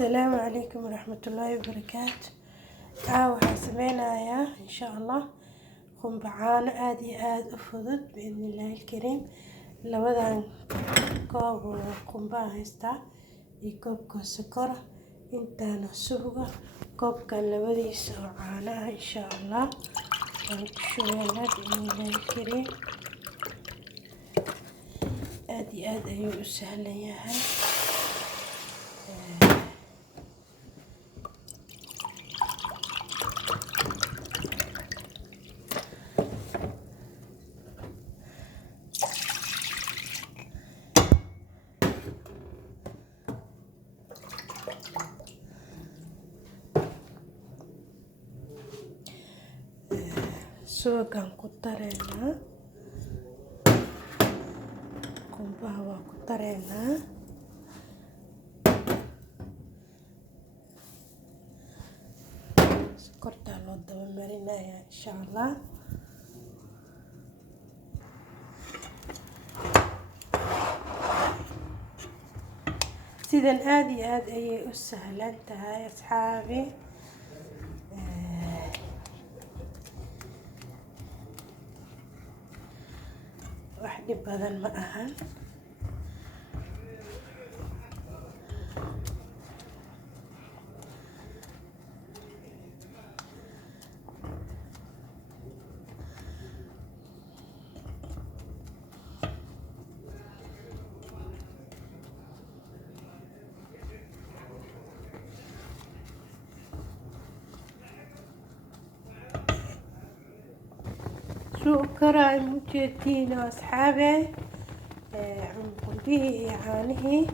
السلام عليكم ورحمة الله وبركاته. waxaan sameynayaa insha Allah qumbacaan aad iyo aad u fudud biidhnillaahi alkariim. labadan koob oo qumbaa haystaa iyo koobka sokor intaana suuga koobkan labadiisa oo caano ah insha Allah waan ku shubaynaa biidhnillaahi alkariim. aad iyo aad ayuu u sahlan yahay. suugaan ku dareynaa, qumbaha waa ku dareynaa, sokortaa loo daba marinayaa insha Allah. sidan aad iyo aad ayay u sahlan tahay asxaabi. wax dhib badan ma ahan. شكرا مجدين أصحابي. قلبيه يعانيه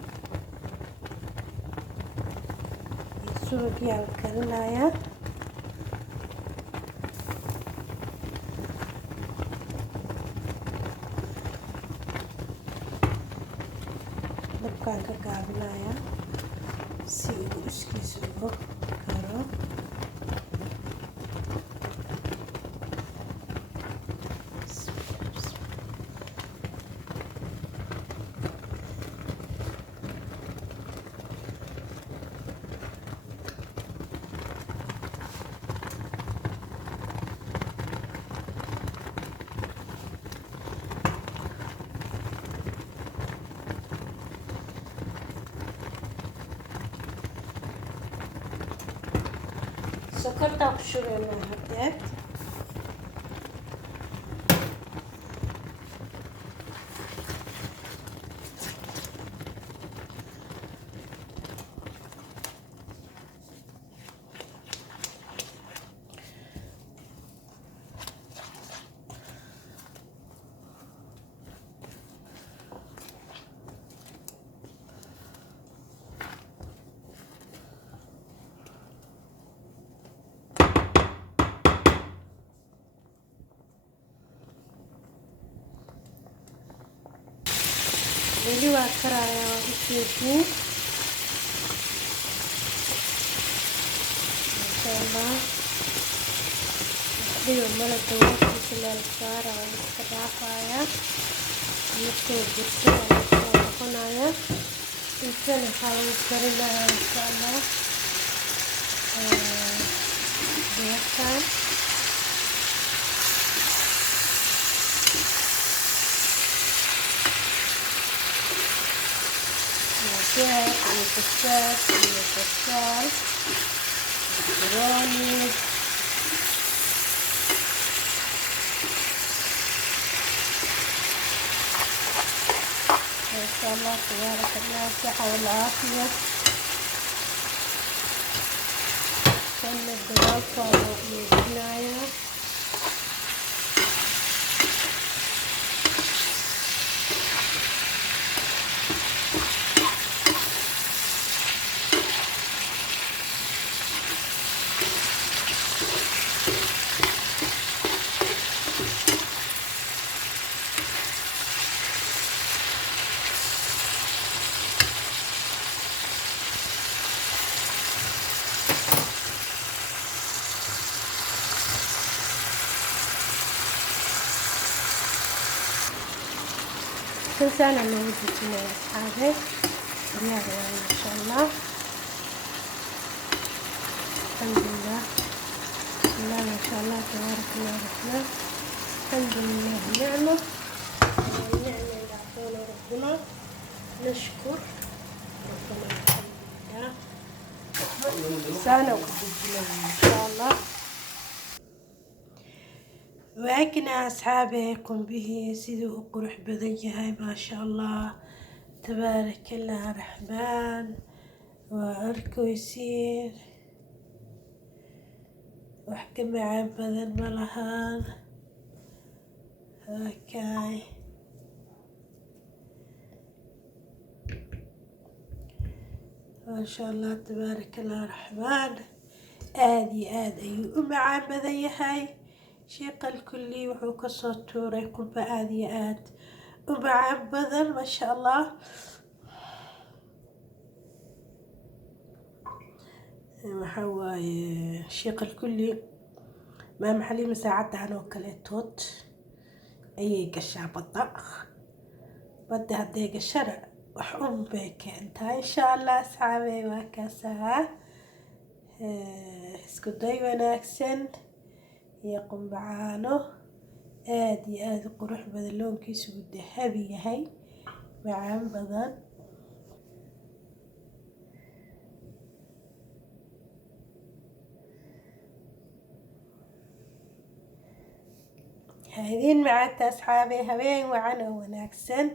يسوق يالكلنايا نبقى كقابلايا سيء اسكي سوق كارو sokorta ku shubaynaa haddeed. weli waa karayaa waa u jeedin insha Allah. waxdhigo malaga warkiisa meel saara waa iska dhaafayaa markay jirto waa soo noqonaya. intana waxaa lagu karinayaa insha Allah beertan والبساط والبصل والبروني ما شاء الله تبارك الله الصحة والعافية. كنا الدراسة والبناية كل سنة نوجد يا أصحابي. رياضة إن شاء الله. الحمد لله. بسم الله ما شاء الله تبارك الله الرحمن. الحمد لله نعمة، والنعمة اللي أعطانا ربنا نشكر ربنا. الحمد لله سنة إن شاء الله. وأكنا أصحابي قنبه سيدو قروح بدنيهاي ما شاء الله تبارك الله الرحمن. وأركو يسير وحكم عن بدن ملهان هاكاي. ما شاء الله تبارك الله الرحمن. آدي أيو عن بدنيهاي شيق الكلي وحو كسوتوري قنبة آدي عن بدن ما شاء الله. waxawaaye sheeqal kulli maama xaliima saacaddan oo kaleetood ayay gashaa badda hadday gashana wax un bay keentaa insha allah. asxaabey waa kaasahaa isku day wanaagsan iyo qumbacaano aad iyo aad u qurux badan, loonkiisu uu dahabi yahay, macaan badan. هذين معات أصحابي هبين وعنا وناكسن.